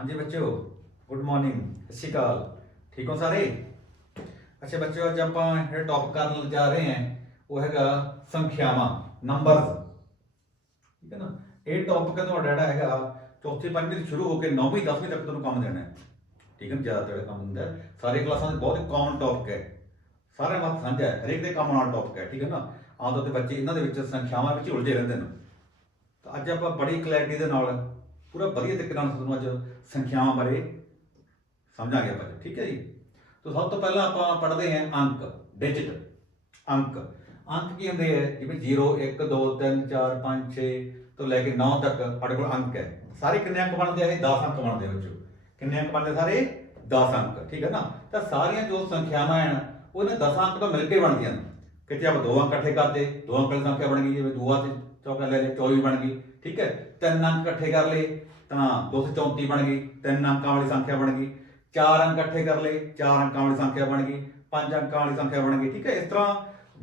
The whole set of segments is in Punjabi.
हाँ जी बच्चों, गुड मॉर्निंग, सत श्री अकाल। ठीक हो सारे? अच्छा बच्चों, अज आप टॉपिक करन जा रहे हैं वो हैगा संख्यावां, नंबर्स। ठीक है ना। ये टॉपिक तुहाडा हैगा चौथी पंजवीं तो शुरू होकर 9वीं 10वीं तक तुहानूं काम देना है। ठीक है, ज़्यादातर काम होंदा है सारी क्लासां बहुत ही कॉमन टॉपिक है, सारे मत साझा है, हरेक दे काम वाला टॉपिक है। ठीक है ना। आम तौर पर बच्चे इन्हां दे विच संख्यावां विच उलझे रहंदे ने। तो अज आप बड़ी क्लैरिटी दे नाल पूरा वधिया तरीके नाल तुहानूं अज संख्यावां बारे समझांगे आप। ठीक है जी। तो सब तो पहला आप पढ़ते हैं अंक, डिजिट, अंक। अंक की होंगे है जिवें 0 1 2 3 4 5 6 तो लैके 9 तक साढ़े कोल अंक है। सारे कितने अंक बनते हैं? 10 अंक बनते हैं बच्चों। कितने अंक बनते सारे? 10 अंक। ठीक है ना। तो सारिया जो संख्यावां हैं वो इन्हें 10 अंक तो मिलकर बनदियां ने। कितने आप 2 अंक इकट्ठे करते, 2 अंक की संख्या बन गई, जिवें 2 ते चौका ले लिया 24 बन गई। ठीक है। 3 अंक इकट्ठे कर ले तो 234 बन गई, 3 अंकों वाली संख्या बन गई। 4 अंक इकट्ठे कर ले, 4 अंकों वाली संख्या बन गई, 5 अंकों वाली संख्या बन गई। ठीक है। इस तरह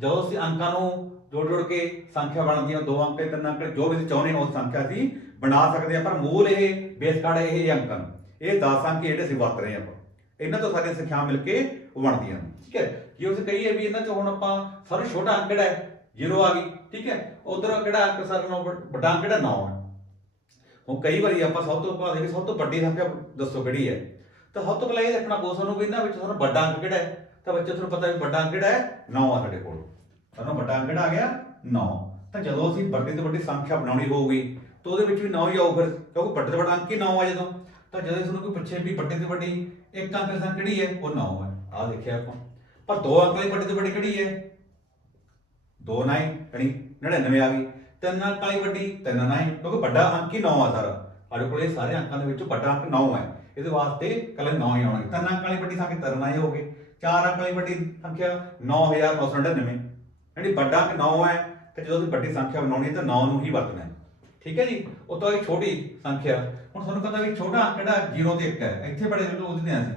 जो असीं अंकों को जोड़ के संख्या बनती है, 2 अंक 3 अंक जो भी असीं चाहुंदे उस संख्या असीं बना सकते हैं। पर मूल ये बेस कार्ड ये अंक ये 10 अंक ਜਿਹੜੇ ਅਸੀਂ ਵਰਤ ਰਹੇ ਆਪਾਂ, ਇਹਨਾਂ ਤੋਂ ਸਾਰੀਆਂ ਸੰਖਿਆਵਾਂ ਮਿਲ ਕੇ ਬਣਦੀਆਂ ਹਨ। ਠੀਕ ਹੈ। ਜੇ ਅਸੀਂ ਕਹੀਏ ਵੀ ਇਹਨਾਂ ਚੋਂ ਹੁਣ ਆਪਾਂ ਸਾਰਾ ਛੋਟਾ ਅੰਕ ਕਿਹੜਾ ਹੈ? 0 ਆ ਗਈ। ਠੀਕ ਹੈ। ਉਧਰ ਕਿਹੜਾ ਅੰਕ ਸਾਰਿਆਂ ਨਾਲੋਂ ਵੱਡਾ ਅੰਕ ਕਿਹੜਾ? 9 ਹੈ। ਹੁਣ ਕਈ ਵਾਰੀ ਆਪਾਂ ਸਭ ਤੋਂ ਭਾਵੇਂ ਕਿ ਸਭ ਤੋਂ ਵੱਡੀ ਸੰਖਿਆ ਦੱਸੋ ਕਿਹੜੀ ਹੈ, ਤਾਂ ਸਭ ਤੋਂ ਪਹਿਲਾਂ ਇਹ ਦੇਖਣਾ ਪਊ ਸਾਨੂੰ ਵੀ ਇਹਨਾਂ ਵਿੱਚ ਸਾਨੂੰ ਵੱਡਾ ਅੰਕ ਕਿਹੜਾ ਹੈ। ਤਾਂ ਬੱਚੇ ਤੁਹਾਨੂੰ ਪਤਾ ਵੀ ਵੱਡਾ ਅੰਕ ਕਿਹੜਾ ਹੈ? 9 ਆ ਸਾਡੇ ਕੋਲ। ਸਾਨੂੰ ਵੱਡਾ ਅੰਕ ਕਿਹੜਾ ਆ ਗਿਆ? 9। ਤਾਂ ਜਦੋਂ ਅਸੀਂ ਵੱਡੀ ਤੋਂ ਵੱਡੀ ਸੰਖਿਆ ਬਣਾਉਣੀ ਹੋਊਗੀ ਤਾਂ ਉਹਦੇ ਵਿੱਚ ਵੀ 9 ਹੀ ਆਊ ਫਿਰ, ਕਿਉਂਕਿ ਵੱਡੇ ਤੋਂ ਵੱਡਾ ਅੰਕ ਹੀ 9 ਆ ਜਦੋਂ। ਤਾਂ ਜਦੋਂ ਤੁਹਾਨੂੰ ਕੋਈ ਪੁੱਛੇ ਵੀ ਵੱਡੀ ਤੋਂ ਵੱਡੀ ਇੱਕ ਅੰਕ ਦੀ ਸੰਖਿਆ ਕਿਹੜੀ ਹੈ, ਉਹ 9 ਹੈ। ਆਹ ਦੇਖਿਆ ਆਪਾਂ। ਪਰ 2 ਅੰਕ ਦੀ ਵੱਡੀ ਤੋਂ ਵੱਡੀ ਕਿਹੜੀ ਹੈ? 2 9 ਯਾਨੀ 99 ਆ ਗਈ। 3 ਅੰਕ ਵਾਲੀ ਵੱਡੀ 3 9, ਕਿਉਂਕਿ ਵੱਡਾ ਅੰਕ ਹੀ 9 ਆ ਸਾਰਾ। ਸਾਡੇ ਕੋਲ ਇਹ ਸਾਰੇ ਅੰਕਾਂ ਦੇ ਵਿੱਚੋਂ ਵੱਡਾ ਅੰਕ 9 ਹੈ। ਇਹਦੇ ਵਾਸਤੇ ਕੱਲੇ 9 ਹੀ ਆਉਣਗੇ। 3 ਅੰਕ ਵਾਲੀ ਵੱਡੀ ਸੰਖਿਆ 3 9 ਹੋ ਗਏ। 4 ਅੰਕ ਵਾਲੀ ਵੱਡੀ ਸੰਖਿਆ 9999, यानी ਵੱਡਾ ਅੰਕ 9 ਹੈ। ਤੇ ਜਦੋਂ ਤੁਸੀਂ ਵੱਡੀ ਸੰਖਿਆ ਬਣਾਉਣੀ ਹੈ ਤਾਂ 9 ਨੂੰ ਹੀ ਵਰਤਣਾ ਹੈ। ਠੀਕ ਹੈ ਜੀ। ਉਹ ਤੋਂ ਇੱਕ ਛੋਟੀ ਸੰਖਿਆ, ਹੁਣ ਤੁਹਾਨੂੰ ਪਤਾ ਵੀ ਛੋਟਾ ਅੰਕ ਜਿਹੜਾ 0 ਤੇ 1 ਹੈ, ਇੱਥੇ ਬੜੇ ਲੋਕ ਉਹਦੇ ਆ ਸੀ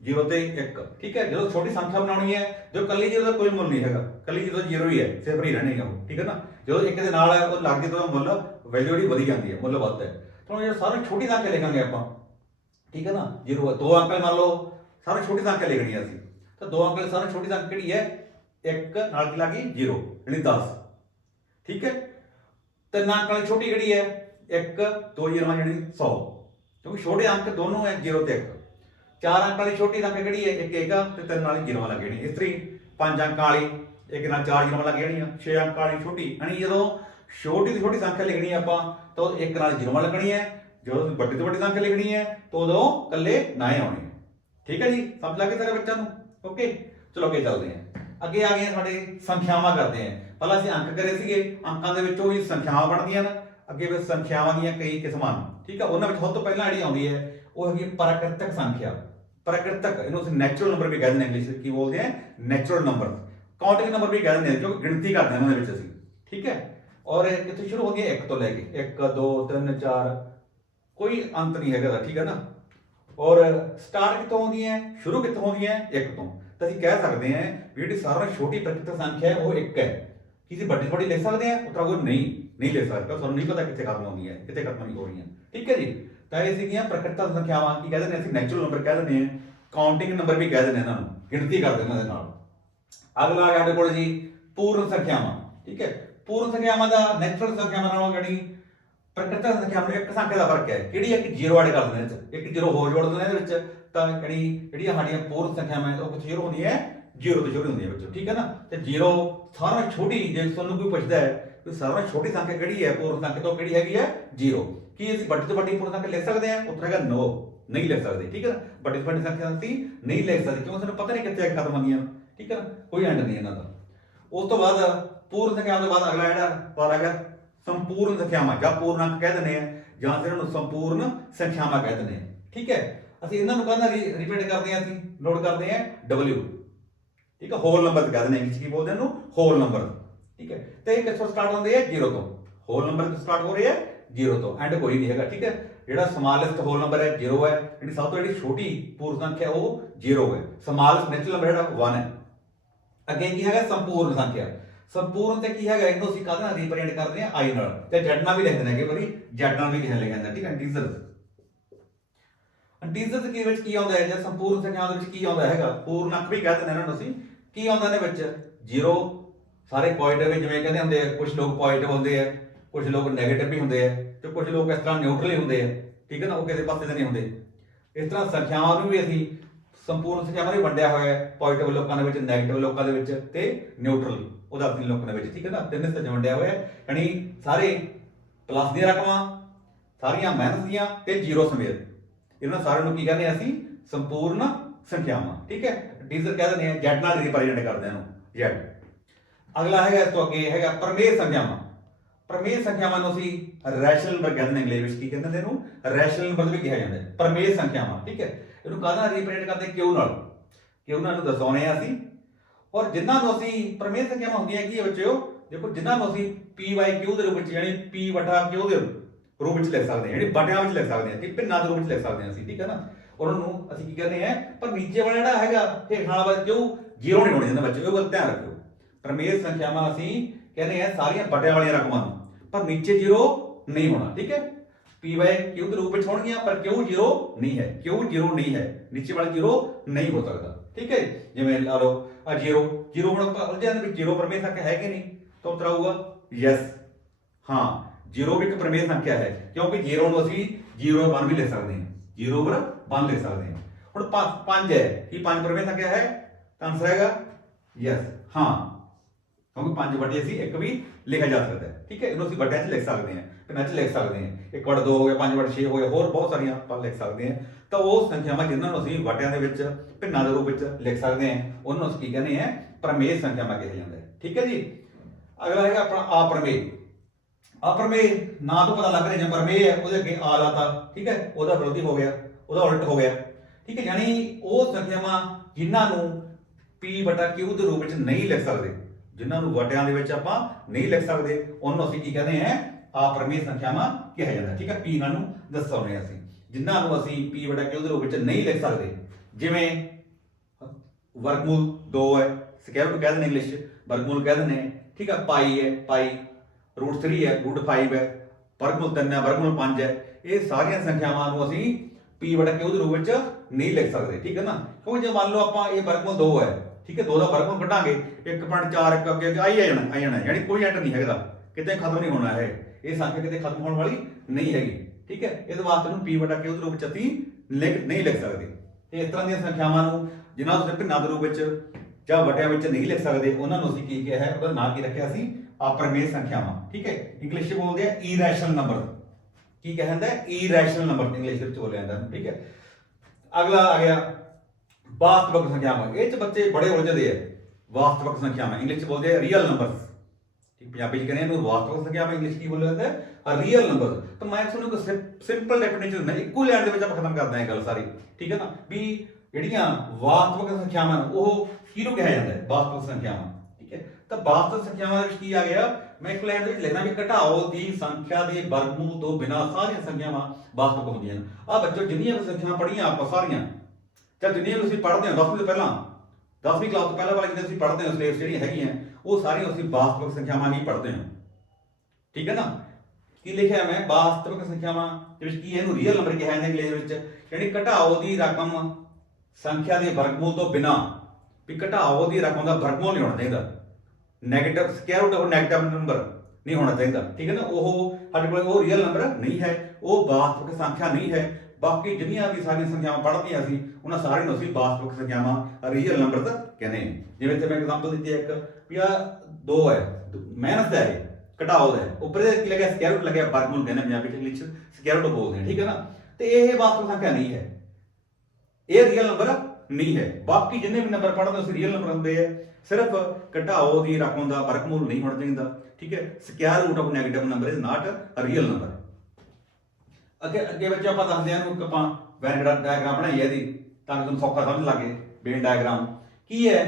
0 ਤੇ 1। ਠੀਕ ਹੈ। ਜਦੋਂ ਛੋਟੀ ਸੰਖਿਆ ਬਣਾਉਣੀ ਹੈ, ਜੋ ਕੱਲੀ 0 ਦਾ ਕੋਈ ਮੁੱਲ ਨਹੀਂ ਹੈਗਾ, ਕੱਲੀ ਜਦੋਂ 0 ਹੀ ਹੈ, ਸਿਫਰ ਹੀ ਰਹਿਣੇਗਾ ਉਹ। ਠੀਕ ਹੈ ਨਾ। ਜਦੋਂ 1 ਦੇ ਨਾਲ ਹੈ ਉਹ ਲੱਗ ਜੇ ਤਾਂ ਮੁੱਲ ਵੈਲਿਊ ਜਿਹੜੀ ਵਧੀ ਜਾਂਦੀ ਹੈ, ਮੁੱਲ ਵੱਧਦਾ ਹੈ। ਤੁਹਾਨੂੰ ਇਹ ਸਾਰੇ ਛੋਟੀ ਸੰਖਿਆ ਲਿਖਾਂਗੇ ਆਪਾਂ। ਠੀਕ ਹੈ ਨਾ। 0 2 ਅੰਕ ਮੰਨ ਲਓ ਸਾਰੇ ਛੋਟੀ ਸੰਖਿਆ ਲਿਖਣੀ ਹੈ ਅਸੀਂ, ਤਾਂ 2 ਅੰਕ ਵਾਲੀ ਸਾਰੇ ਛੋਟੀ ਸੰਖਿਆ ਕਿਹੜੀ ਹੈ? 1 ਨਾਲ ਕੀ ਲੱਗੀ 0 ਯਾਨੀ 10। ਠੀਕ ਹੈ। 3 ਅੰਕ ਵਾਲੀ ਛੋਟੀ ਕਿਹੜੀ ਹੈ? 1 2 0 ਯਾਨੀ 100, ਕਿਉਂਕਿ ਛੋਟੇ ਅੰਕ ਦੋਨੋਂ ਹੈ 0 ਤੇ 1। 4 ਅੰਕ ਵਾਲੀ ਛੋਟੀ ਸੰਖਿਆ ਕਿਹੜੀ ਹੈ? 1 1 ਤੇ 3 ਨਾਲ 0 ਲੱਗ ਜਾਣੀ। ਇਸ ਤਰੀ 5 ਅੰਕ ਵਾਲੀ 1 ਨਾਲ 4 0 ਲੱਗ ਜਾਣੀਆਂ। 6 ਅੰਕ ਵਾਲੀ ਛੋਟੀ ਯਾਨੀ ਜਦੋਂ ਛੋਟੀ ਤੋਂ ਛੋਟੀ ਸੰਖਿਆ ਲਿਖਣੀ ਹੈ ਆਪਾਂ ਤਾਂ 1 ਨਾਲ 0 ਲੱਗਣੀ ਹੈ। ਜਦੋਂ ਵੱਡੀ ਤੋਂ ਵੱਡੀ ਸੰਖਿਆ ਲਿਖਣੀ ਹੈ ਤਾਂ ਉਦੋਂ ਇਕੱਲੇ ਨਾ ਆਉਣੇ। ਠੀਕ ਹੈ ਜੀ। ਸਮਝ ਲੱਗੇ ਸਾਰੇ ਬੱਚਿਆਂ ਨੂੰ? ਓਕੇ, ਚਲੋ ਅੱਗੇ ਚੱਲਦੇ ਹਾਂ। ਅੱਗੇ ਆ ਗਏ ਸਾਡੇ ਸੰਖਿਆਵਾਂ ਕਰਦੇ ਹਾਂ। ਪਹਿਲਾਂ ਅਸੀਂ ਅੰਕ ਕਰੇ ਸੀਗੇ, ਅੰਕਾਂ ਦੇ ਵਿੱਚੋਂ ਵੀ ਸੰਖਿਆਵਾਂ ਬਣਦੀਆਂ ਨੇ। ਅੱਗੇ ਫਿਰ ਸੰਖਿਆਵਾਂ ਦੀਆਂ ਕਈ ਕਿਸਮਾਂ ਨੇ। ਠੀਕ ਹੈ। ਉਹਨਾਂ ਵਿੱਚ ਸਭ ਤੋਂ ਪਹਿਲਾਂ ਜਿਹੜੀ ਆਉਂਦੀ ਹੈ ਉਹ ਹੈਗੀ ਪ੍ਰਾਕਿਰਤਕ ਸੰਖਿਆ। ਪ੍ਰਾਕਿਰਤਕ, ਇਹਨੂੰ ਅਸੀਂ ਨੈਚੁਰਲ ਨੰਬਰ ਵੀ ਕਹਿੰਦੇ ਨੇ, ਇੰਗਲਿਸ਼ ਵਿੱਚ ਕੀ ਬੋਲਦੇ ਆ? Natural number. ਕਾਊਂਟਿੰਗ ਨੰਬਰ ਵੀ ਕਹਿੰਦੇ ਨੇ, ਕਿਉਂਕਿ ਗਿਣਤੀ ਕਰਦੇ ਹਾਂ ਉਹਨਾਂ ਦੇ ਵਿੱਚ ਅਸੀਂ। ਠੀਕ ਹੈ। ਔਰ ਕਿੱਥੇ ਸ਼ੁਰੂ ਹੁੰਦੀ ਹੈ? 1 ਤੋਂ ਲੈ ਕੇ 1 2 3 4, ਕੋਈ ਅੰਤ ਨਹੀਂ ਹੈਗਾ। ਠੀਕ ਹੈ ਨਾ। ਔਰ ਸਟਾਰਟ ਕਿੱਥੋਂ ਹੁੰਦੀ ਹੈ? ਸ਼ੁਰੂ ਕਿੱਥੋਂ ਹੁੰਦੀ ਹੈ? 1 ਤੋਂ। ਤਾਂ ਅਸੀਂ ਕਹਿ ਸਕਦੇ ਹਾਂ ਵੀ ਜਿਹੜੀ ਸਾਰਿਆਂ ਨਾਲੋਂ ਛੋਟੀ ਪ੍ਰਾਕਿਰਤਕ ਸੰਖਿਆ ਹੈ ਉਹ 1 ਹੈ। ਕਿਸੇ ਵੱਡੀ ਥੋੜੀ ਲਿਖ ਸਕਦੇ ਹਾਂ? ਉਤਰਾ ਕੋਈ ਨਹੀਂ ਲਿਖ ਸਕਦਾ। ਤੁਹਾਨੂੰ ਨਹੀਂ ਪਤਾ ਕਿੱਥੇ ਖਤਮ ਹੁੰਦੀ ਹੈ, ਕਿੱਥੇ ਖਤਮ ਨਹੀਂ ਹੋ ਰਹੀਆਂ। ਠੀਕ ਹੈ ਜੀ। ਤਾਂ ਇਹ ਸੀਗੀਆਂ ਪ੍ਰਾਕਿਰਤਕ ਸੰਖਿਆਵਾਂ। ਕੀ ਕਹਿੰਦੇ ਨੇ ਅਸੀਂ? ਨੈਚੁਰਲ ਨੰਬਰ ਕਹਿ ਦਿੰਦੇ ਹਾਂ, ਕਾਊਂਟਿੰਗ ਨੰਬਰ ਵੀ ਕਹਿ ਦਿੰਦੇ ਹਾਂ ਇਹਨਾਂ ਨੂੰ, ਗਿਣਤੀ ਕਰਦੇ ਇਹਨਾਂ ਦੇ ਨਾਲ। ਅਗਲਾ ਆ ਗਿਆ ਸਾਡੇ ਕੋਲ ਜੀ ਪੂਰਨ ਸੰਖਿਆਵਾਂ। ਠੀਕ ਹੈ। ਪੂਰਨ ਸੰਖਿਆਵਾਂ ਦਾ ਨੈਚੁਰਲ ਸੰਖਿਆਵਾਂ ਨਾਲੋਂ ਜਿਹੜੀ ਪ੍ਰਾਕਿਰਤਕ ਸੰਖਿਆਵਾਂ ਨੂੰ ਇੱਕ ਸੰਖਿਆ ਦਾ ਫਰਕ ਹੈ। ਕਿਹੜੀ ਹੈ? ਕਿ 0 ਐਡ ਕਰ ਦਿੰਦੇ ਨੇ, ਇੱਕ 0 ਹੋਰ ਜੋੜ ਦਿੰਦੇ ਨੇ ਇਹਦੇ ਵਿੱਚ। ਤਾਂ ਜਿਹੜੀਆਂ ਸਾਡੀਆਂ ਪੂਰਨ ਸੰਖਿਆਵਾਂ ਉਹ ਕਿੱਥੇ ਸ਼ੁਰੂ ਹੁੰਦੀਆਂ? 0 ਤੋਂ ਸ਼ੁਰੂ ਹੁੰਦੀਆਂ ਬੱਚੋ। ਠੀਕ ਹੈ ਨਾ। ਤੇ 0 ਸਾਰਾ ਛੋਟੀ, ਜੇ ਤੁਹਾਨੂੰ ਕੋਈ ਪੁੱਛਦਾ ਹੈ ਕਿ ਸਾਰਾ ਛੋਟੀ ਸੰਖਿਆ ਕਿਹੜੀ ਹੈ ਪੂਰਨ ਸੰਖਿਆ ਤੋਂ, ਕਿਹੜੀ ਹੈਗੀ ਹੈ? 0। ਕੀ ਅਸੀਂ ਵੱਡੀ ਤੋਂ ਵੱਡੀ ਪੂਰਨ ਸੰਖਿਆ ਲਿਖ ਸਕਦੇ ਹਾਂ? ਉੱਤਰ ਹੈਗਾ ਨੋ, ਨਹੀਂ ਲਿਖ ਸਕਦੇ। ਠੀਕ ਹੈ ਨਾ। ਵੱਡੀ ਤੋਂ ਵੱਡੀ ਸੰਖਿਆ ਅਸੀਂ ਨਹੀਂ ਲਿਖ ਸਕਦੇ ਕਿਉਂਕਿ ਸਾਨੂੰ ਪਤਾ ਨਹੀਂ ਕਿੱਥੇ ਖਤਮ ਹੁੰਦੀਆਂ। ਠੀਕ ਹੈ ਨਾ। ਕੋਈ ਐਂਡ ਨਹੀਂ ਇਹਨਾਂ ਦਾ। ਉਸ ਤੋਂ ਬਾਅਦ ਪੂਰਨ ਸੰਖਿਆਵਾਂ ਤੋਂ ਬਾਅਦ ਅਗਲਾ ਜਿਹੜਾ ਵਾਰ ਹੈਗਾ ਸੰਪੂਰਨ ਸੰਖਿਆਵਾਂ, ਜਾਂ ਪੂਰਨ ਅੰਕ ਕਹਿ ਦਿੰਦੇ ਆ, ਜਾਂ ਫਿਰ ਇਹਨੂੰ ਸੰਪੂਰਨ ਸੰਖਿਆਵਾਂ ਕਹਿ ਦਿੰਦੇ ਆ। ਠੀਕ ਹੈ। ਅਸੀਂ ਇਹਨਾਂ ਨੂੰ ਕਹਿੰਦਾ ਰਿਪੀਟ ਕਰਦੇ ਹਾਂ, ਅਸੀਂ ਨੋਟ ਕਰਦੇ ਹਾਂ W। ਠੀਕ ਹੈ। ਹੋਲ ਨੰਬਰ ਕਹਿ ਦਿੰਦੇ ਇੰਗਲਿਸ਼ ਕੀ ਬੋਲਦੇ ਇਹਨੂੰ? Whole number. ਠੀਕ ਹੈ। ਤੇ ਇਹ ਕਿੱਥੋਂ ਸਟਾਰਟ ਹੁੰਦੇ ਆ? 0 ਤੋਂ। ਹੋਲ ਨੰਬਰ ਸਟਾਰਟ ਹੋ ਰਹੇ ਆ 0 ਤੋਂ, ਐਂਡ ਕੋਈ ਨਹੀਂ ਹੈਗਾ। ਠੀਕ ਹੈ। ਜਿਹੜਾ ਸਮਾਲੈਸਟ ਹੋਲ ਨੰਬਰ ਹੈ 0 ਹੈ, ਜਿਹੜੀ ਸਭ ਤੋਂ ਜਿਹੜੀ ਛੋਟੀ ਪੂਰਨ ਸੰਖਿਆ ਉਹ 0 ਹੈ। ਸਮਾਲੈਸਟ ਨੈਚੁਰਲ ਨੰਬਰ ਜਿਹੜਾ 1 ਹੈ। ਅੱਗੇ ਕੀ ਹੈਗਾ? ਸੰਪੂਰਨ ਸੰਖਿਆ। ਸੰਪੂਰਨ ਤੇ ਕੀ ਹੈਗਾ? ਇਹਨੂੰ ਅਸੀਂ ਕਾਹਦੇ ਨਾਲ ਰਿਪਰੈਜ਼ੈਂਟ ਕਰਦੇ ਹਾਂ? I ਨਾਲ। ਤੇ Z ਨਾਲ ਵੀ ਲਿਖ ਦਿੰਦੇ ਕਈ ਵਾਰੀ, Z ਨਾਲ ਵੀ ਲਿਖਿਆ ਜਾਂਦਾ। ਠੀਕ ਹੈ। ਇੰਟੀਜ਼ਰ ਇੰਟੀਜ਼ਰ ਦੇ ਵਿੱਚ ਕੀ ਆਉਂਦਾ ਹੈ ਜਾਂ ਸੰਪੂਰਨ ਸੰਖਿਆਵਾਂ ਦੇ ਵਿੱਚ ਕੀ ਆਉਂਦਾ ਹੈਗਾ, ਪੂਰਨਕ ਵੀ ਕਹਿ ਦਿੰਦੇ ਇਹਨਾਂ ਨੂੰ ਅਸੀਂ। ਕੀ ਆਉਂਦਾ ਇਹਦੇ ਵਿੱਚ? 0 ਸਾਰੇ ਪੋਜ਼ਿਟਿਵ, ਜਿਵੇਂ ਕਹਿੰਦੇ ਹੁੰਦੇ ਆ ਕੁਝ ਲੋਕ ਪੋਜ਼ਿਟਿਵ ਹੁੰਦੇ ਆ, ਕੁਝ ਲੋਕ ਨੈਗੇਟਿਵ ਵੀ ਹੁੰਦੇ ਆ, ਤੇ ਕੁਝ ਲੋਕ ਇਸ ਤਰ੍ਹਾਂ ਨਿਊਟਰਲ ਹੀ ਹੁੰਦੇ ਆ, ਠੀਕ ਹੈ ਨਾ, ਉਹ ਕਿਸੇ ਪਾਸੇ ਦੇ ਨਹੀਂ ਹੁੰਦੇ। ਇਸ ਤਰ੍ਹਾਂ ਸੰਖਿਆਵਾਂ ਨੂੰ ਵੀ ਅਸੀਂ ਸੰਪੂਰਨ ਸੰਖਿਆਵਾਂ ਦੇ ਵੰਡਿਆ ਹੋਇਆ ਹੈ, ਪੋਜ਼ਿਟਿਵ ਲੋਕਾਂ ਦੇ ਵਿੱਚ, ਨੈਗੇਟਿਵ ਲੋਕਾਂ ਦੇ ਵਿੱਚ ਤੇ ਨਿਊਟਰਲ ਉਦਾਸੀਨ ਲੋਕਾਂ ਦੇ ਵਿੱਚ, ਠੀਕ ਹੈ ਨਾ, ਤਿੰਨ ਹਿੱਸੇ 'ਚ ਵੰਡਿਆ ਹੋਇਆ ਹੈ। ਯਾਨੀ ਸਾਰੇ ਪਲੱਸ ਦੀਆਂ ਰਕਮਾਂ, ਸਾਰੀਆਂ ਮਾਈਨਸ ਦੀਆਂ ਤੇ ਜ਼ੀਰੋ ਸਮੇਤ, ਇਹਨਾਂ ਸਾਰਿਆਂ ਨੂੰ ਕੀ ਕਹਿੰਦੇ ਆ ਅਸੀਂ? ਸੰਪੂਰਨ ਸੰਖਿਆਵਾਂ, ਠੀਕ ਹੈ। ਟੀਜ਼ਰ ਕਹਿ ਦਿੰਦੇ ਆ, ਜ਼ੈਡ ਨਾਲ ਰਿਪਰੈਜ਼ੈਂਟ ਕਰਦੇ ਆ ਇਹਨੂੰ, ਜ਼ੈਡ। ਅਗਲਾ ਹੈਗਾ ਇਸ ਤੋਂ ਅੱਗੇ ਹੈਗਾ ਪ੍ਰਮੇୟ ਸੰਖਿਆਵਾਂ। ਪ੍ਰਮੇୟ ਸੰਖਿਆਵਾਂ ਨੂੰ ਅਸੀਂ ਰੈਸ਼ਨਲ ਨੰਬਰ ਕਹਿੰਦੇ ਨੇ, ਇੰਗਲਿਸ਼ ਵਿੱਚ ਕੀ ਕਹਿੰਦੇ ਨੇ ਇਹਨੂੰ? ਰੈਸ਼ਨਲ ਨੰਬਰ ਵੀ ਕਿਹਾ ਜਾਂਦਾ ਹੈ, ਪ੍ਰਮੇୟ ਸੰਖਿਆਵਾਂ, ਠੀਕ ਹੈ। ਇਹਨੂੰ ਕਾਹਦਾ ਰਿਪਰੈਜ਼ੈਂਟ ਕਰਦੇ? ਕਿਉ ਨਾਲ, ਕਿਉ ਨਾਲ ਨੂੰ ਦਰਸਾਉਂਦੇ ਆ ਅਸੀਂ। ਔਰ ਜਿਨ੍ਹਾਂ ਨੂੰ ਅਸੀਂ ਪ੍ਰਮੇୟ ਸੰਖਿਆਵਾਂ ਹੁੰਦੀਆਂ ਕੀ ਬੱਚਿਓ? ਦੇਖੋ, ਜਿਨ੍ਹਾਂ ਨੂੰ ਅਸੀਂ p/q ਦੇ ਰੂਪ ਵਿੱਚ, ਯਾਨੀ p/q ਦੇ ਰੂਪ ਵਿੱਚ ਲਿਖ ਸਕਦੇ ਹਾਂ, ਯਾਨੀ ਬਟਿਆਂ ਵਿੱਚ ਲਿਖ ਸਕਦੇ ਹਾਂ, ਤੇ ਭਿੰਨਾਂ ਦੇ ਰੂਪ ਵਿੱਚ ਲਿਖ ਸਕਦੇ ਹਾਂ ਅਸੀਂ, ਠੀਕ ਹੈ ਨਾ। ਉਹਨਾਂ ਨੂੰ ਅਸੀਂ ਕੀ ਕਹਿੰਦੇ ਆ? ਪਰ ਨੀਚੇ ਵਾਲਾ ਜਿਹੜਾ ਹੈਗਾ ਹੇਠਾਂ ਵਾਲਾ ਕਿਉਂ ਜ਼ੀਰੋ ਨਹੀਂ ਹੋਣਾ ਚਾਹੀਦਾ ਬੱਚੇ, ਉਹ ਗੱਲ ਧਿਆਨ ਰੱਖਿਓ। ਪ੍ਰਮੇୟ ਸੰਖਿਆਵਾਂ ਅਸੀਂ ਕਹਿੰਦੇ ਆ ਸਾਰੀਆਂ ਬਟਿਆਂ ਵਾਲੀਆਂ ਰਕਮਾਂ ਨੂੰ, ਪਰ ਨੀਚੇ ਜ਼ੀਰੋ ਨਹੀਂ ਹੋਣਾ, ਠੀਕ ਹੈ। p/q ਦੇ ਰੂਪ ਵਿੱਚ ਹੋਣਗੀਆਂ, ਪਰ q ਜ਼ੀਰੋ ਨਹੀਂ ਹੈ, q ਜ਼ੀਰੋ ਨਹੀਂ ਹੈ, ਨੀਚੇ ਵਾਲਾ ਜ਼ੀਰੋ ਨਹੀਂ ਹੋ ਸਕਦਾ, ਠੀਕ ਹੈ। ਜਿਵੇਂ ਲਾ ਲਓ ਆ ਜ਼ੀਰੋ, ਜ਼ੀਰੋ ਹੁਣ ਉਲਝਿਆ ਦੇ ਵਿੱਚ ਜ਼ੀਰੋ ਪ੍ਰਮੇୟ ਸੰਖਿਆ ਹੈ ਕਿ ਨਹੀਂ? ਤਾਂ ਉੱਤਰ ਆਊਗਾ ਯੈਸ, ਹਾਂ, ਜ਼ੀਰੋ ਵੀ ਇੱਕ ਪ੍ਰਮੇୟ ਸੰਖਿਆ ਹੈ, ਕਿਉਂਕਿ ਜ਼ੀਰੋ ਨੂੰ ਅਸੀਂ 0/1 ਵੀ ਲਿਖ ਸਕਦੇ ਹਾਂ, 0/1 ਲਿਖ ਸਕਦੇ ਹਾਂ। ਹੁਣ 5 ਹੈ, ਕੀ 5 ਪ੍ਰਮੇୟ ਸੰਖਿਆ ਹੈ? ਤਾਂ ਆਨਸਰ ਹੈਗਾ ਯੈਸ, ਹਾਂ, ਕਿਉਂਕਿ 5 ਵਟੇ ਅਸੀਂ ਇੱਕ ਵੀ ਲਿਖਿਆ ਜਾ ਸਕਦਾ ਹੈ, ਠੀਕ ਹੈ। ਇਹਨੂੰ ਅਸੀਂ ਵੱਡਿਆਂ 'ਚ ਲਿਖ ਸਕਦੇ ਹਾਂ, ਭਿੰਨਾਂ 'ਚ ਲਿਖ ਸਕਦੇ ਹਾਂ, 1/2 ਹੋ ਗਿਆ, 5/6 ਹੋ ਗਿਆ, ਹੋਰ ਬਹੁਤ ਸਾਰੀਆਂ ਆਪਾਂ ਲਿਖ ਸਕਦੇ ਹਾਂ। ਤਾਂ ਉਹ ਸੰਖਿਆਵਾਂ ਜਿਨ੍ਹਾਂ ਨੂੰ ਅਸੀਂ ਵਟਿਆਂ ਦੇ ਵਿੱਚ, ਭਿੰਨਾਂ ਦੇ ਰੂਪ ਵਿੱਚ ਲਿਖ ਸਕਦੇ ਹਾਂ, ਉਹਨਾਂ ਨੂੰ ਅਸੀਂ ਕੀ ਕਹਿੰਦੇ ਆ? ਪ੍ਰਮੇୟ ਸੰਖਿਆਵਾਂ ਕਿਹਾ ਜਾਂਦਾ ਹੈ, ਠੀਕ ਹੈ ਜੀ। ਅਗਲਾ ਹੈਗਾ ਆਪਣਾ ਅਪਰਮੇୟ। ਅਪਰਮੇୟ ਨਾਂ ਤੋਂ ਪਤਾ ਲੱਗ ਰਿਹਾ, ਜੇ ਪ੍ਰਮੇୟ ਹੈ ਉਹਦੇ ਅੱਗੇ ਆ ਲਾਤਾ, ਠੀਕ ਹੈ, ਉਹਦਾ ਵਿਰੋਧੀ ਹੋ ਗਿਆ, ਉਹਦਾ ਉਲਟ ਹੋ ਗਿਆ, ਠੀਕ ਹੈ। ਯਾਨੀ ਉਹ ਸੰਖਿਆਵਾਂ ਜਿਨ੍ਹਾਂ ਨੂੰ p/q ਦੇ ਰੂਪ ਵਿੱਚ ਨਹੀਂ ਲਿਖ ਸਕਦੇ, ਜਿਨ੍ਹਾਂ ਨੂੰ ਵਟਿਆਂ ਦੇ ਵਿੱਚ ਆਪਾਂ ਨਹੀਂ ਲਿਖ ਸਕਦੇ, ਉਹਨਾਂ ਨੂੰ ਅਸੀਂ ਕੀ ਕਹਿੰਦੇ ਆ? ਅਪਰਮੇୟ ਸੰਖਿਆਵਾਂ ਕਿਹਾ ਜਾਂਦਾ, ਠੀਕ ਹੈ। p ਨਾਲ ਨੂੰ ਦੱਸਾਉਂਦੇ ਆ ਅਸੀਂ, ਜਿਨ੍ਹਾਂ ਨੂੰ ਅਸੀਂ p/q ਦੇ ਰੂਪ ਵਿੱਚ ਨਹੀਂ ਲਿਖ ਸਕਦੇ, ਜਿਵੇਂ ਵਰਗਮੂਲ 2 ਹੈ, ਸਕੁਅਰ ਰੂਟ ਕਹਿ ਦਿੰਦੇ ਇੰਗਲਿਸ਼ 'ਚ, ਵਰਗਮੂਲ ਕਹਿ ਦਿੰਦੇ, ਠੀਕ ਹੈ। ਪਾਈ ਹੈ, ਪਾਈ, √3 ਹੈ, √5 ਹੈ, ਵਰਗਮੂਲ 3 ਹੈ, ਵਰਗਮੂਲ 5 ਹੈ। ਇਹ ਸਾਰੀਆਂ ਸੰਖਿਆਵਾਂ ਨੂੰ ਅਸੀਂ p/q ਦੇ ਰੂਪ ਵਿੱਚ ਨਹੀਂ ਲਿਖ ਸਕਦੇ, ਠੀਕ ਹੈ ਨਾ। ਕਿਉਂਕਿ ਜੇ ਮੰਨ ਲਓ ਆਪਾਂ ਇਹ ਵਰਗਮੂਲ 2 ਹੈ, ਠੀਕ ਹੈ, 2 ਦਾ ਵਰਗਮੂਲ ਕੱਢਾਂਗੇ 1.4 ਇੱਕ ਅੱਗੇ ਆਈ ਜਾਣਾ, ਯਾਨੀ ਕੋਈ ਐਂਡ ਨਹੀਂ ਹੈਗਾ, ਕਿਤੇ ਖਤਮ ਨਹੀਂ ਹੋਣਾ ਹੈ, ਇਹ ਸੰਖਿਆ ਕਿਤੇ ਖਤਮ ਹੋਣ ਵਾਲੀ ਨਹੀਂ ਹੈਗੀ, ਠੀਕ ਹੈ। ਇਹਦੇ ਵਾਸਤੇ ਨੂੰ p/q ਦੇ ਰੂਪ ਵਿੱਚ ਅਸੀਂ ਨਹੀਂ ਲਿਖ ਸਕਦੇ। ਤੇ ਇਸ ਤਰ੍ਹਾਂ ਦੀਆਂ ਸੰਖਿਆਵਾਂ ਨੂੰ ਜਿਨ੍ਹਾਂ ਨੂੰ ਅਸੀਂ ਭਿੰਨਾਂ ਦੇ ਰੂਪ ਵਿੱਚ ਜਾਂ ਵਟਿਆਂ ਵਿੱਚ ਨਹੀਂ ਲਿਖ ਸਕਦੇ, ਉਹਨਾਂ ਨੂੰ ਅਸੀਂ ਕੀ ਕਿਹਾ ਹੈ? ਉਹਦਾ ਨਾਂ ਕੀ ਰੱਖਿਆ ਅਸੀਂ? ਅਪਰਮੇୟ ਸੰਖਿਆਵਾਂ, ਠੀਕ ਹੈ। ਇੰਗਲਿਸ਼ 'ਚ ਬੋਲਦੇ ਆ ਇਰੈਸ਼ਨਲ ਨੰਬਰ। ਕੀ ਕਿਹਾ ਜਾਂਦਾ? ਇਰੈਸ਼ਨਲ ਨੰਬਰ ਇੰਗਲਿਸ਼ ਵਿੱਚ ਬੋਲਿਆ ਜਾਂਦਾ, ਠੀਕ ਹੈ। ਅਗਲਾ ਆ ਗਿਆ ਵਾਸਤਵਿਕ ਸੰਖਿਆਵਾਂ। ਇਹ 'ਚ ਬੱਚੇ ਬੜੇ ਉਲਝਦੇ ਆ। ਵਾਸਤਵਿਕ ਸੰਖਿਆਵਾਂ ਇੰਗਲਿਸ਼ 'ਚ ਬੋਲਦੇ ਆ ਰੀਅਲ ਨੰਬਰਸ, ਠੀਕ, ਪੰਜਾਬੀ 'ਚ ਕਹਿੰਦੇ ਇਹਨੂੰ ਵਾਸਤਵਿਕ ਸੰਖਿਆਵਾਂ, ਇੰਗਲਿਸ਼ ਕੀ ਬੋਲਿਆ ਜਾਂਦਾ ਹੈ? Real number. ਤਾਂ ਮੈਂ ਤੁਹਾਨੂੰ ਇੱਕ ਸਿੰਪਲ ਡੈਫੀਨੇਸ਼ਨ ਦਿੰਦਾ, ਇੱਕੋ ਲਾਈਨ ਦੇ ਵਿੱਚ ਆਪਾਂ ਖਤਮ ਕਰਦੇ ਹਾਂ ਇਹ ਗੱਲ ਸਾਰੀ, ਠੀਕ ਹੈ ਨਾ। ਵੀ ਜਿਹੜੀਆਂ ਵਾਸਤਵਿਕ ਸੰਖਿਆਵਾਂ ਉਹ ਕਿਹਨੂੰ ਕਿਹਾ ਜਾਂਦਾ ਹੈ? ਵਾਸਤਵਿਕ ਸੰਖਿਆਵਾਂ, ਠੀਕ ਹੈ। ਤਾਂ ਵਾਸਤਵਿਕ ਸੰਖਿਆਵਾਂ ਦੇ ਵਿੱਚ ਕੀ ਆ ਗਿਆ? ਮੈਂ ਇੱਕ ਲਾਈਨ ਦੇ ਵਿੱਚ ਲਿਖਣਾ ਵੀ ਘਟਾਓ ਦੀ ਸੰਖਿਆ ਦੇ ਵਰਗਮੂਲ ਤੋਂ ਬਿਨਾਂ ਸਾਰੀਆਂ ਸੰਖਿਆਵਾਂ ਵਾਸਤਵਿਕ ਹੁੰਦੀਆਂ ਨੇ। ਆਹ ਬੱਚੋ ਜਿੰਨੀਆਂ ਵੀ ਸੰਖਿਆਵਾਂ ਪੜ੍ਹੀਆਂ ਆਪਾਂ ਸਾਰੀਆਂ, ਜਾਂ ਜਿੰਨੀਆਂ ਵੀ ਤੁਸੀਂ ਪੜ੍ਹਦੇ ਹੋ 10ਵੀਂ ਤੋਂ ਪਹਿਲਾਂ, 10ਵੀਂ ਕਲਾਸ ਤੋਂ ਪਹਿਲਾਂ ਵਾਲੀ ਜਿੰਨੀਆਂ ਤੁਸੀਂ ਪੜ੍ਹਦੇ ਹੋ ਸਿਲੇਬਸ ਜਿਹੜੀਆਂ ਹੈਗੀਆਂ, ਉਹ ਸਾਰੀਆਂ ਅਸੀਂ ਵਾਸਤਵਿਕ ਸੰਖਿਆਵਾਂ ਹੀ ਪੜ੍ਹਦੇ ਹਾਂ, ਠੀਕ ਹੈ ਨਾ। ਕੀ ਲਿਖਿਆ ਮੈਂ? ਵਾਸਤਵਿਕ ਸੰਖਿਆਵਾਂ ਦੇ ਵਿੱਚ ਕੀ ਇਹਨੂੰ ਰੀਅਲ ਨੰਬਰ ਕਿਹਾ ਜਾਂਦਾ ਇੰਗਲਿਸ਼ ਵਿੱਚ, ਯਾਨੀ ਘਟਾਓ ਦੀ ਰਕਮ ਸੰਖਿਆ ਦੇ ਵਰਗਮੂਲ ਤੋਂ ਬਿਨਾਂ, ਵੀ ਘਟਾਓ ਦੀ ਰਕਮ ਦਾ ਵਰਗਮੂਲ ਨਹੀਂ ਹੋਣਾ ਚਾਹੀਦਾ, negative square root of negative number ਨਹੀਂ ਹੋਣਾ ਚਾਹੀਦਾ, ਠੀਕ ਹੈ ਨਾ। ਉਹ ਸਾਡੇ ਕੋਲ ਉਹ ਰੀਅਲ ਨੰਬਰ ਨਹੀਂ ਹੈ, ਉਹ ਵਾਸਤਵਿਕ ਸੰਖਿਆ ਨਹੀਂ ਹੈ। ਬਾਕੀ ਜਿੰਨੀਆਂ ਵੀ ਸਾਰੀਆਂ ਸੰਖਿਆਵਾਂ ਪੜ੍ਹਦੀਆਂ ਅਸੀਂ, ਉਹਨਾਂ ਸਾਰਿਆਂ ਨੂੰ ਅਸੀਂ ਵਾਸਤਵਿਕ ਸੰਖਿਆਵਾਂ ਰੀਅਲ ਨੰਬਰ ਤਾਂ ਕਹਿੰਦੇ ਹਾਂ। ਜਿਵੇਂ ਇੱਥੇ ਮੈਂ ਐਗਜ਼ਾਮਪਲ ਦਿੱਤੀ ਇੱਕ ਵੀ ਆ 2 ਹੈ, ਮਿਹਨਤ ਦਾ ਹੈ, ਘਟਾਓ ਦਾ ਹੈ, ਉੱਪਰ ਕੀ ਲੱਗਿਆ? ਸਕੁਅਰ ਰੂਟ ਲੱਗਿਆ, ਵਰਗਮੂਲ ਕਹਿੰਦੇ ਪੰਜਾਬੀ ਚ, ਇੰਗਲਿਸ਼ ਸਕੁਅਰ ਰੂਟ ਬੋਲਦੇ ਆ, ਠੀਕ ਹੈ ਨਾ। ਤੇ ਇਹ ਵਾਸਤਵਿਕ ਸੰਖਿਆ ਨਹੀਂ ਹੈ, ਇਹ ਰੀਅਲ ਨੰਬਰ ਨਹੀਂ ਹੈ। ਬਾਕੀ ਜਿੰਨੇ ਵੀ ਨੰਬਰ ਪੜ੍ਹਦੇ ਅਸੀਂ ਰੀਅਲ ਨੰਬਰ ਹੁੰਦੇ ਆ, ਸਿਰਫ ਘਟਾਓ ਦੀ ਰਕਮ ਦਾ ਵਰਗਮੂਲ ਨਹੀਂ ਹੋਣਾ ਚਾਹੀਦਾ, ਠੀਕ ਹੈ। Square root of negative number is not a real number. ਅੱਗੇ ਬੱਚੇ ਆਪਾਂ ਦੱਸਦੇ ਹਾਂ ਨੂੰ ਆਪਾਂ ਵੈਨ ਡਾਇਗਰਾਮ ਬਣਾਈ ਹੈ ਇਹਦੀ, ਤਾਂ ਕਿ ਤੁਹਾਨੂੰ ਸੌਖਾ ਸਮਝ ਲੱਗੇ। ਵੇਨ ਡਾਇਗਰਾਮ ਕੀ ਹੈ?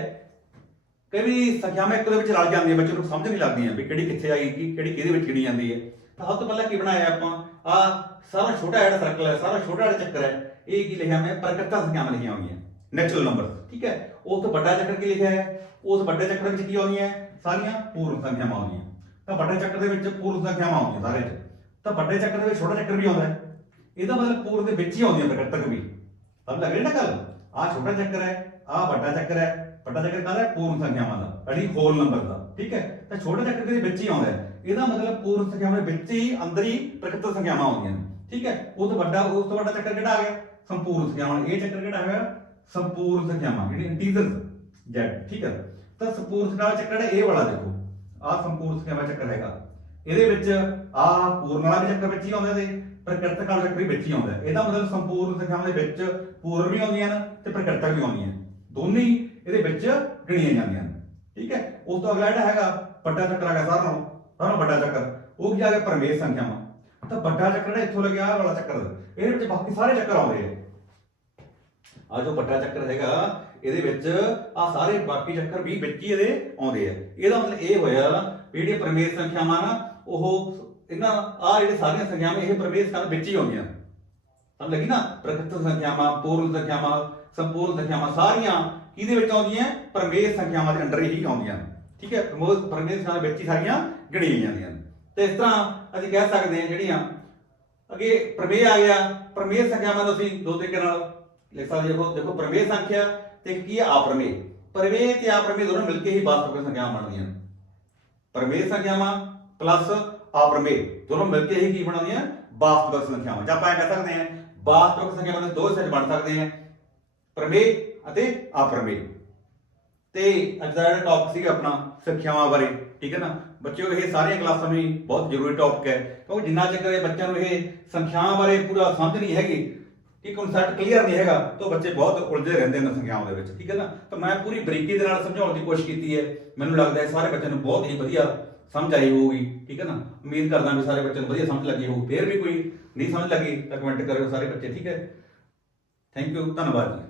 ਕਈ ਵੀ ਸੰਖਿਆਵਾਂ ਇੱਕ ਦੇ ਵਿੱਚ ਰਲ ਜਾਂਦੀਆਂ, ਬੱਚੇ ਨੂੰ ਸਮਝ ਨਹੀਂ ਲੱਗਦੀਆਂ ਵੀ ਕਿਹੜੀ ਕਿੱਥੇ ਆਈ, ਕਿਹੜੀ ਕਿਹਦੇ ਵਿੱਚ ਗਿਣੀ ਜਾਂਦੀ ਹੈ। ਤਾਂ ਸਭ ਤੋਂ ਪਹਿਲਾਂ ਕੀ ਬਣਾਇਆ ਆਪਾਂ? ਆਹ ਸਾਰਾ ਛੋਟਾ ਜਿਹੜਾ ਸਰਕਲ ਹੈ, ਸਾਰਾ ਛੋਟਾ ਜਿਹੜਾ ਚੱਕਰ ਹੈ, ਇਹ ਕੀ ਲਿਖਿਆ ਮੈਂ? ਪ੍ਰਕਿਰਤਕ ਸੰਖਿਆਵਾਂ ਲਿਖੀਆਂ ਹੋਈਆਂ, ਨੈਚੁਰਲ ਨੰਬਰ, ਠੀਕ ਹੈ। ਉਸ ਤੋਂ ਵੱਡਾ ਚੱਕਰ ਕੀ ਲਿਖਿਆ ਹੈ? ਉਸ ਵੱਡੇ ਚੱਕਰ ਵਿੱਚ ਕੀ ਆਉਂਦੀਆਂ? ਸਾਰੀਆਂ ਪੂਰਨ ਸੰਖਿਆਵਾਂ ਆਉਂਦੀਆਂ। ਤਾਂ ਵੱਡੇ ਚੱਕਰ ਦੇ ਵਿੱਚ ਪੂਰਨ ਸੰਖਿਆਵਾਂ ਆਉਂਦੀਆਂ ਸਾਰੇ 'ਚ। ਤਾਂ ਵੱਡੇ ਚੱਕਰ ਦੇ ਵਿੱਚ ਛੋਟਾ ਚੱਕਰ ਵੀ ਆਉਂਦਾ ਹੈ, ਇਹਦਾ ਮਤਲਬ ਪੂਰਨ ਦੇ ਵਿੱਚ ਹੀ ਆਉਂਦੀਆਂ ਪ੍ਰਕਿਰਤਕ ਵੀ, ਸਮਝ ਲੱਗ ਰਹੀ ਨਾ ਗੱਲ। ਆ ਛੋਟਾ ਚੱਕਰ ਹੈ, ਆ ਵੱਡਾ ਚੱਕਰ ਹੈ। ਵੱਡਾ ਚੱਕਰ ਕਾਹਦਾ ਹੈ? ਪੂਰਨ ਸੰਖਿਆਵਾਂ ਦਾ, ਯਾਨੀ ਹੋਲ ਨੰਬਰ ਦਾ। ਠੀਕ ਹੈ, ਤਾਂ ਛੋਟਾ ਚੱਕਰ ਦੇ ਵਿੱਚ ਹੀ ਆਉਂਦਾ ਹੈ। ਇਹਦਾ ਮਤਲਬ ਪੂਰਨ ਸੰਖਿਆਵਾਂ ਦੇ ਵਿੱਚ ਹੀ ਅੰਦਰ ਹੀ ਪ੍ਰਕਿਰਤਕ ਸੰਖਿਆਵਾਂ ਆਉਂਦੀਆਂ ਨੇ। ਠੀਕ ਹੈ, ਉਸ ਤੋਂ ਵੱਡਾ ਚੱਕਰ ਕਿਹੜਾ ਆ ਗਿਆ? ਸੰਪੂਰਨ ਸੰਖਿਆਵਾਂ। ਇਹ ਚੱਕਰ ਕਿਹੜਾ ਹੋਇਆ? ਸੰਪੂਰਨ ਸੰਖਿਆਵਾਂ, ਜਿਹੜੀ ਇੰਟੀਜਰਸ z। ਠੀਕ ਹੈ, ਤਾਂ ਸੰਪੂਰਨ ਸੰਖਿਆਵਾਂ ਚੱਕਰ ਹੈ ਇਹ ਵਾਲਾ। ਦੇਖੋ ਆਹ ਸੰਪੂਰਨ ਸੰਖਿਆਵਾਂ ਚੱਕਰ ਹੈਗਾ, ਇਹਦੇ ਵਿੱਚ ਆਹ ਪੂਰਨ ਵਾਲਾ ਵੀ ਚੱਕਰ ਵਿੱਚ ਹੀ ਆਉਂਦਾ ਤੇ ਪ੍ਰਕਿਰਤਕ ਵਾਲਾ ਚੱਕਰ ਵੀ ਵਿੱਚ ਹੀ ਆਉਂਦਾ। ਇਹਦਾ ਮਤਲਬ ਸੰਪੂਰਨ ਸੰਖਿਆਵਾਂ ਦੇ ਵਿੱਚ ਪੂਰਨ ਵੀ ਆਉਂਦੀਆਂ ਨੇ ਤੇ ਪ੍ਰਕਿਰਤਕ ਵੀ ਆਉਂਦੀਆਂ, ਦੋਨੇ ਹੀ ਇਹਦੇ ਵਿੱਚ ਗਿਣੀਆਂ ਜਾਂਦੀਆਂ ਨੇ। ਠੀਕ ਹੈ, ਉਸ ਤੋਂ ਅਗਲਾ ਜਿਹੜਾ ਹੈਗਾ ਵੱਡਾ ਚੱਕਰ ਆ ਗਿਆ, ਸਾਰਿਆਂ ਨਾਲੋਂ ਵੱਡਾ ਚੱਕਰ, ਉਹ ਕੀ ਆ ਗਿਆ? ਪ੍ਰਮੇਯ ਸੰਖਿਆਵਾਂ। ਤਾਂ ਵੱਡਾ ਚੱਕਰ ਜਿਹੜਾ ਇੱਥੋਂ ਲੱਗਿਆ ਆਹ ਵਾਲਾ ਚੱਕਰ, ਇਹਦੇ ਵਿੱਚ ਬਾਕੀ ਸਾਰੇ ਚੱਕਰ ਆਉਂਦੇ ਆ। ਆ ਜੋ ਵੱਡਾ ਚੱਕਰ ਹੈਗਾ ਇਹਦੇ ਵਿੱਚ ਆ ਸਾਰੇ ਬਾਕੀ ਚੱਕਰ ਵੀ ਵਿੱਚ ਹੀ ਇਹਦੇ ਆਉਂਦੇ ਆ। ਇਹਦਾ ਮਤਲਬ ਇਹ ਹੋਇਆ ਵੀ ਜਿਹੜੀਆਂ ਪ੍ਰਮੇਯ ਸੰਖਿਆਵਾਂ ਨਾ, ਉਹ ਇਹਨਾਂ ਆ ਜਿਹੜੇ ਸਾਰੀਆਂ ਸੰਖਿਆਵਾਂ ਇਹ ਪ੍ਰਮੇਯ ਸੰਖਿਆਵਾਂ ਵਿੱਚ ਹੀ ਆਉਂਦੀਆਂ। ਸਮਝ ਲੱਗੀ ਨਾ? ਪ੍ਰਕਿਰਤਕ ਸੰਖਿਆਵਾਂ, ਪੂਰਨ ਸੰਖਿਆਵਾਂ, ਸੰਪੂਰਨ ਸੰਖਿਆਵਾਂ ਸਾਰੀਆਂ ਕਿਹਦੇ ਵਿੱਚ ਆਉਂਦੀਆਂ? ਪ੍ਰਮੇਯ ਸੰਖਿਆਵਾਂ ਦੇ ਅੰਡਰ ਹੀ ਆਉਂਦੀਆਂ। ਠੀਕ ਹੈ, ਪ੍ਰਮੇਯ ਸੰਖਿਆਵਾਂ ਵਿੱਚ ਹੀ ਸਾਰੀਆਂ ਗਿਣੀਆਂ ਜਾਂਦੀਆਂ ਨੇ। ਤੇ ਇਸ ਤਰ੍ਹਾਂ ਅਸੀਂ ਕਹਿ ਸਕਦੇ ਹਾਂ ਜਿਹੜੀਆਂ ਅੱਗੇ ਪ੍ਰਮੇਯ ਆ ਗਿਆ, ਪ੍ਰਮੇਯ ਸੰਖਿਆਵਾਂ ਨੂੰ ਅਸੀਂ ਦੋ ਤਰੀਕੇ ਨਾਲ ਲਿਖ ਸਕਦੇ ਹਾਂ। ਦੇਖੋ ਪ੍ਰਮੇਯ ਸੰਖਿਆ ਤੇ ਕੀ ਹੈ? ਆਪਰਮੇਯ। ਪ੍ਰਮੇਯ ਤੇ ਆਪਰਮੇਯ ਦੋਨੋਂ ਮਿਲ ਕੇ ਹੀ ਵਾਸਤਵਿਕ ਸੰਖਿਆਵਾਂ ਬਣਦੀਆਂ ਨੇ। ਪ੍ਰਮੇਯ ਸੰਖਿਆਵਾਂ ਪਲੱਸ ਆਪਰਮੇਯ ਦੋਨੋਂ ਮਿਲ ਕੇ ਹੀ ਕੀ ਬਣਾਉਂਦੀਆਂ? ਵਾਸਤਵਿਕ ਸੰਖਿਆਵਾਂ। ਜਾਂ ਆਪਾਂ ਇਹ ਕਹਿ ਸਕਦੇ ਹਾਂ ਵਾਸਤਵਿਕ ਸੰਖਿਆਵਾਂ ਦੇ ਦੋ ਹਿੱਸੇ ਬਣ ਸਕਦੇ ਆ, ਪ੍ਰਮੇਯ ਅਤੇ ਆਪਰਮੇਯ। ਤੇ ਅੱਜ ਦਾ ਜਿਹੜਾ ਟੌਪਿਕ ਸੀਗਾ ਆਪਣਾ ਸੰਖਿਆਵਾਂ ਬਾਰੇ। ਠੀਕ ਹੈ ਨਾ ਬੱਚਿਓ, ਇਹ ਸਾਰੀਆਂ ਕਲਾਸਾਂ ਲਈ ਬਹੁਤ ਜ਼ਰੂਰੀ ਟੌਪਿਕ ਹੈ, ਕਿਉਂਕਿ ਜਿੰਨਾ ਚਿਰ ਬੱਚਿਆਂ ਨੂੰ ਇਹ ਸੰਖਿਆਵਾਂ ਬਾਰੇ ਪੂਰਾ ਸਮਝ ਨਹੀਂ ਹੈਗੀ, ਕਿ ਕਨਸੈਪਟ ਕਲੀਅਰ ਨਹੀਂ ਹੈਗਾ, ਤਾਂ ਬੱਚੇ ਬਹੁਤ ਉਲਝੇ ਰਹਿੰਦੇ ਨੇ ਸੰਖਿਆਵਾਂ ਦੇ ਵਿੱਚ। ਠੀਕ ਹੈ ਨਾ, ਤਾਂ ਮੈਂ ਪੂਰੀ ਬਰੀਕੀ ਦੇ ਨਾਲ ਸਮਝਾਉਣ ਦੀ ਕੋਸ਼ਿਸ਼ ਕੀਤੀ ਹੈ। ਮੈਨੂੰ ਲੱਗਦਾ ਹੈ ਸਾਰੇ ਬੱਚਿਆਂ ਨੂੰ ਬਹੁਤ ਹੀ ਵਧੀਆ ਸਮਝ ਆਈ ਹੋਊਗੀ। ਠੀਕ ਹੈ ਨਾ, ਉਮੀਦ ਕਰਦਾ ਵੀ ਸਾਰੇ ਬੱਚਿਆਂ ਨੂੰ ਵਧੀਆ ਸਮਝ ਲੱਗੀ ਹੋਊ। ਫਿਰ ਵੀ ਕੋਈ ਨਹੀਂ ਸਮਝ ਲੱਗੀ ਤਾਂ ਕਮੈਂਟ ਕਰਿਓ ਸਾਰੇ ਬੱਚੇ। ਠੀਕ ਹੈ, ਥੈਂਕ ਯੂ, ਧੰਨਵਾਦ ਜੀ।